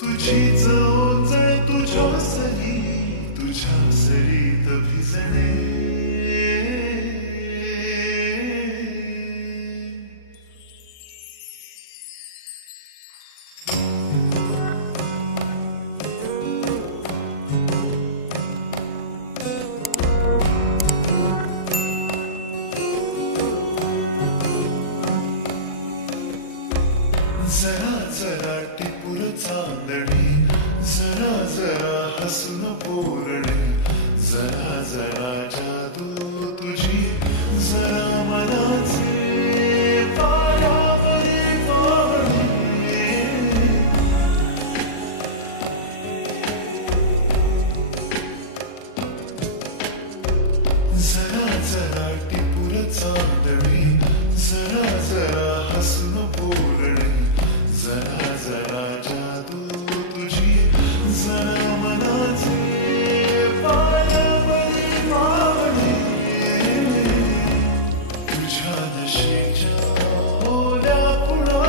तुझीच ओंजळ तुझ्या सरीत भिजणे. जरा जरा टिपूर चांदणी, जरा जरा हसून बोलणे, जरा जरा जादू तुझी, जरा मनाचे पायावरी वाहणे. जरा जरा टिपूर चांदणी, जरा जरा हसून बोलणे, जरा जरा जादू तुझी, जरा मनाचे पायावरी वाहणे. तुझ्या नशेच्या ओल्या पुढा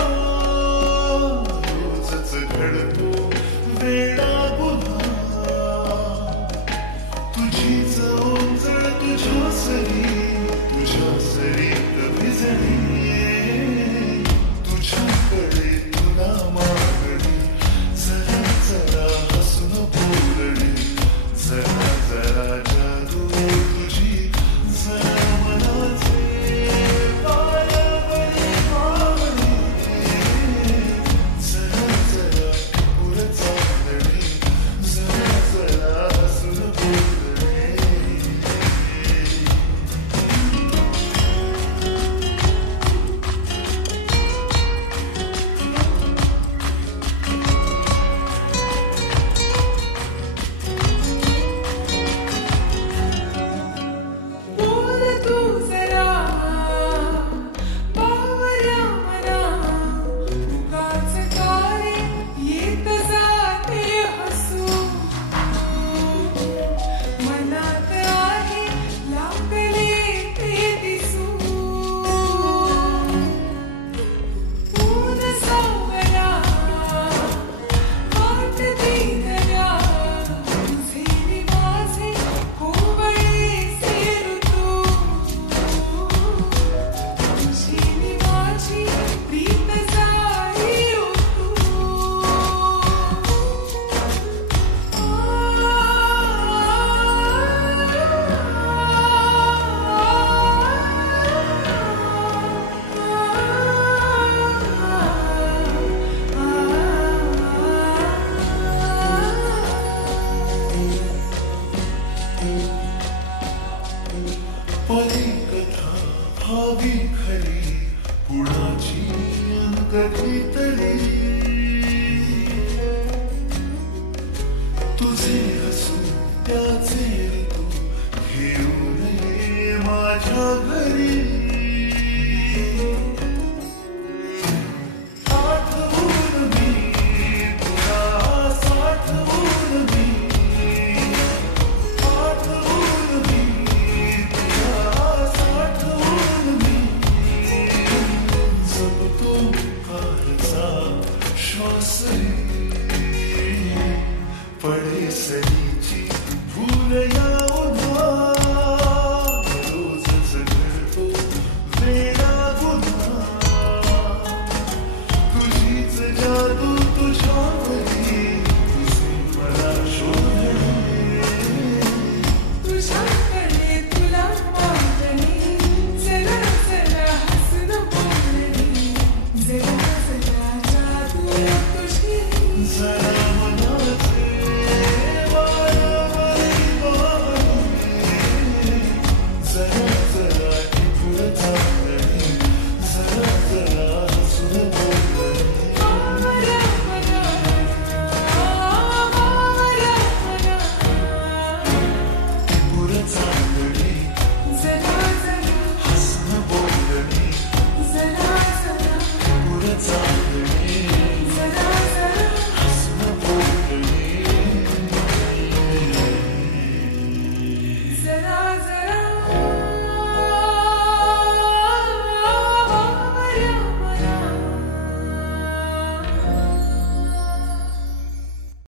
रोजच घडतो वेडा गुन्हा. तुझीच ओंजळ तुझ्या सरीत भिजणे. तुझ्याकडे तुला मागणी, जरा जरा हसून बोलणे, जरा जरा जादू तुझी, जरा मनाचे पायावरी वाहणे. जरा जरा टिपूर चांदणी, जरा जरा हसून बोलणे. बोल तू जरा बावऱ्या मना, उगाच काय येत जाते हसू. मनात आहे लागले ते दिसू. ऊन सावरा वाटते दर्या, तुझे रे माझे कोवळेसे ऋतू. तुझी रे माझी प्रीत जाई ऋतू. परी कथा भावी खरी, कुणाची कधीतरी. तुझे हसू त्याचे ऋतू घेऊन ये माझ्या घरी. आठवून मी तुला, साठवून मी, आठवून मी तुला, साठवून मी. जपतो कालचा श्वास रे, पडे सरीची भूल या उन्हा. रोजच घडतो वेडा गुन्हा. तुझीच जादू तुझ्यावरी, तुझे मला शोधणे. तुझ्याकडे तुला मागणी, जरा जरा हसून बोलणे, जरा जरा जादू तुझी, जरा